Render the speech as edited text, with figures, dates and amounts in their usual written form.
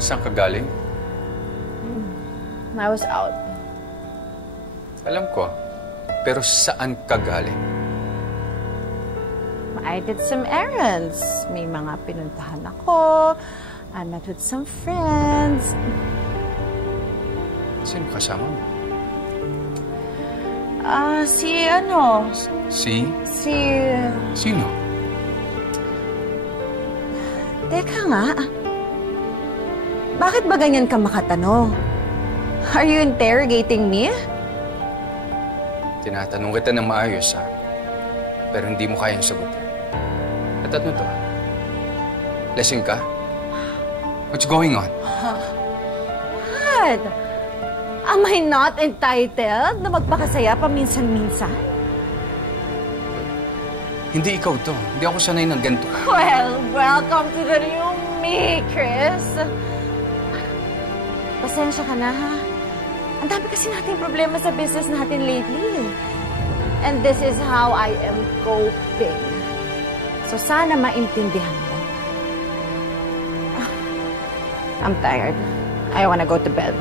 Saan ka galing? I was out. Alam ko. Pero saan ka galing? I did some errands. May mga pinuntahan ako. I met with some friends. Sino kasama mo? Sino? Teka nga. Bakit ba ganyan ka makatanong? Are you interrogating me? Tinatanong kita ng maayos, ha? Pero hindi mo kayang sagutin. At ano to? Lasing ka? What's going on? What? Am I not entitled na magpakasaya paminsan-minsan? Hindi ikaw to. Hindi ako sanay ng ganito. Well, welcome to the new me, Chris. Pasensya ka na, ha? Ang dami kasi nating problema sa business natin lately. And this is how I am coping. So sana maintindihan mo. I'm tired. I wanna go to bed.